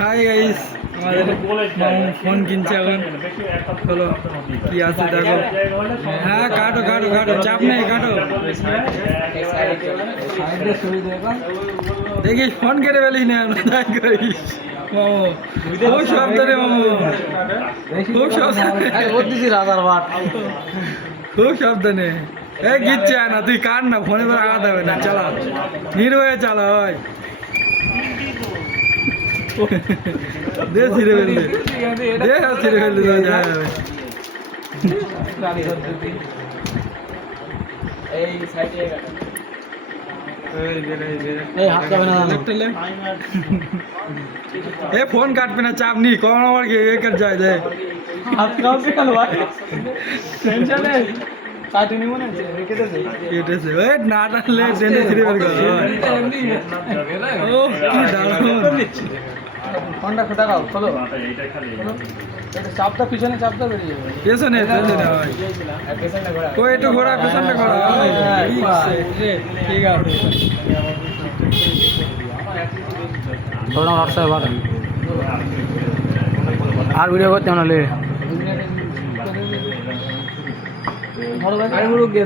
Hi guys, আমাদের মামু phone কিনছে এখন। হলো কি আছে দেখো। হ্যাঁ কাটো কাটো কাটো, চাপ নেই, কাটো। দেখিস ফোন কেটে ফেলিস না, তাই করিস মামু। খুব সাবধানে মামু, খুব সাবধানে, খুব সাবধানে। এই গিচ্ছে না, তুই কাট না, ফোনে করে আঘাত হবে না। চালা নির্ভয়ে চালা হয়। দে ছিঁড়ে ফেললে, দে ছিঁড়ে ফেললে যা যাবে। এ ফোন কাটবে না, চাপ নি, কখন আমার কেটে যায় দে। কেটেছে ওই না টানলে টেনে ছিঁড়ে ফেল। ও কি দারুণ। ফোনটা খোটা দাও, খোলো। চাপটা পিছনে, চাপটা বেরিয়ে যাবে। পেছনে পেছনে হয়। কই একটু ঘোরা, পেছনটা ঘোরা। ঠিক আছে। थोड़ा व्हाट्सएप আর ভিডিও করতে হলে বড় ভাই গিয়ে